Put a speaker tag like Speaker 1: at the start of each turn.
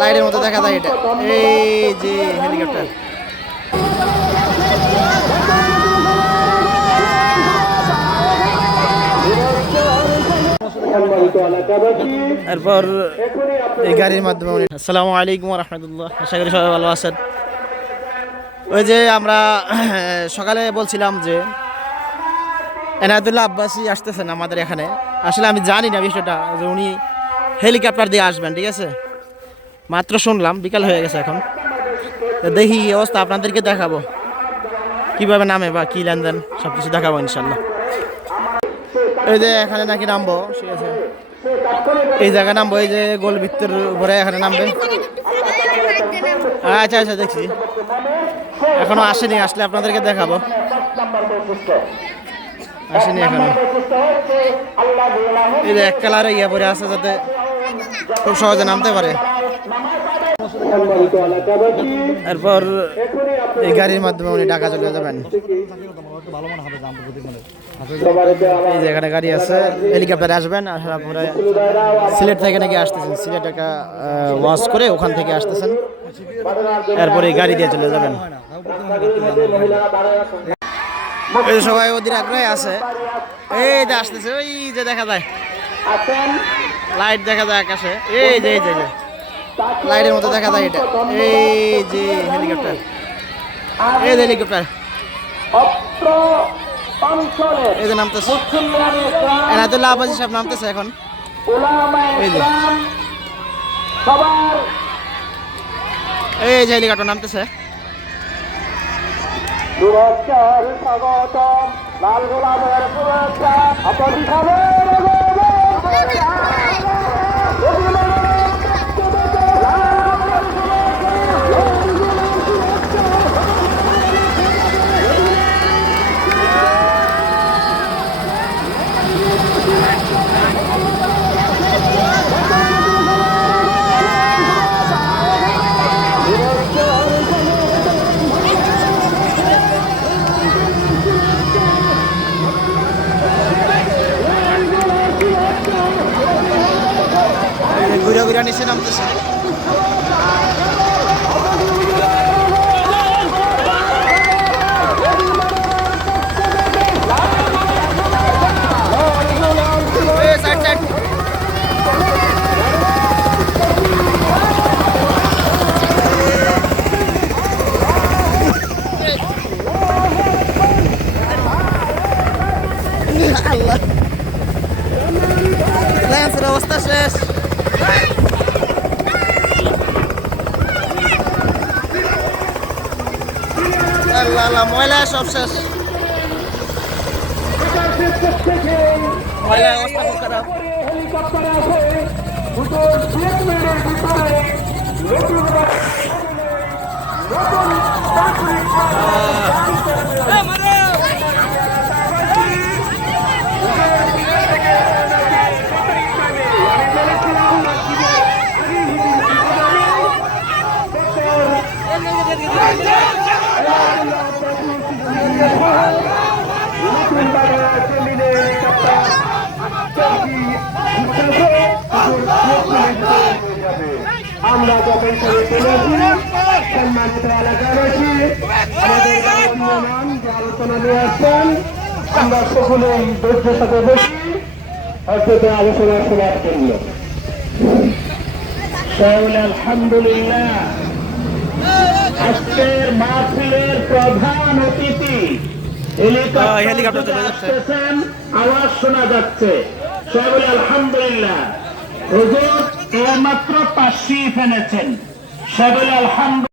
Speaker 1: লাইটের মতো দেখা যায় এটা। এই যে হেলিকপ্টার। এরপর এই গাড়ির মাধ্যমে আসসালামু আলাইকুম রহমতুল্লাহ। আশা করি সবাই ভালো আছেন। ওই যে আমরা সকালে বলছিলাম যে এনায়তুল্লাহ আব্বাসী আসতেছেন আমাদের এখানে। আসলে আমি জানি না বিষয়টা যে উনি হেলিকপ্টার দিয়ে আসবেন ঠিক আছে? মাত্র শুনলাম, বিকাল হয়ে গেছে এখন। দেখি অবস্থা আপনাদেরকে দেখাবো। কীভাবে নামে বা কি লেনদেন সব কিছু দেখাবো ইনশাল্লাহ এই যে এখানে নাকি নামবো, ঠিক আছে। এই জায়গায় নামবো, এই যে গোল ভিত্তির উপরে এখানে নামবে। আচ্ছা আচ্ছা দেখছি। এখনও আসেনি, আসলে আপনাদেরকে দেখাবো। আসেনি এখনও। এই যে এক কালারে ইয়ে পরে আছে যাতে খুব সহজে নামতে পারে। এরপর এই গাড়ির মাধ্যমে উনি ঢাকা চলে যাবেন। এই যে এখানে গাড়ি আছে হেলিকপ্টারে আসবেন আসার পরে সিলেট থেকে নাকি আসতেছেন। সিলেট একটা ওয়াশ করে ওখান থেকে আসতেছেন। এরপরে এই গাড়ি দিয়ে চলে যাবেন। সবাই ওদের আগ্রহে আছে। এই যে আসতেছে ওই যে দেখা যায়। লাইট দেখা যায় আকাশে। এই যে এই যে। লাইটের মতো দেখা যায় এটা। এই যে হেলিকপ্টার এই যে হেলিকপ্টার এই যে নামতেছে। এনাদুল্লাহ আবাসী সাহেব নামতেছে এখন। এই যে। এই যে হেলিকপ্টার নামতেছে।
Speaker 2: স্বাগতম লাল গোলাপের শুভেচ্ছা।
Speaker 1: ঘুরে ঘুরে নিচে নামতেছে। অবস্থা শেষ। ময়লা সব শেষ। ময়লা অবস্থা খুব খারাপ।
Speaker 2: হেলিকপ্টার আমরা যখন করে চলেছি সম্মানিত এলাকাবাসী আমাদের নাম যে আলোচনা নিয়ে আসছেন। আমরা সকলেই ধৈর্য সাথে বসি হয়তো আলোচনা করল তাহলে আলহামদুলিল্লাহ আজকের মাহফিলের প্রধান অতিথি
Speaker 1: হেলিকপ্টার
Speaker 2: আওয়াজ শোনা যাচ্ছে। সবাই আলহামদুলিল্লাহ হুজুর এইমাত্র পাশি ফেলেছেন। সেগুলো আলহামদুলিল্লাহ।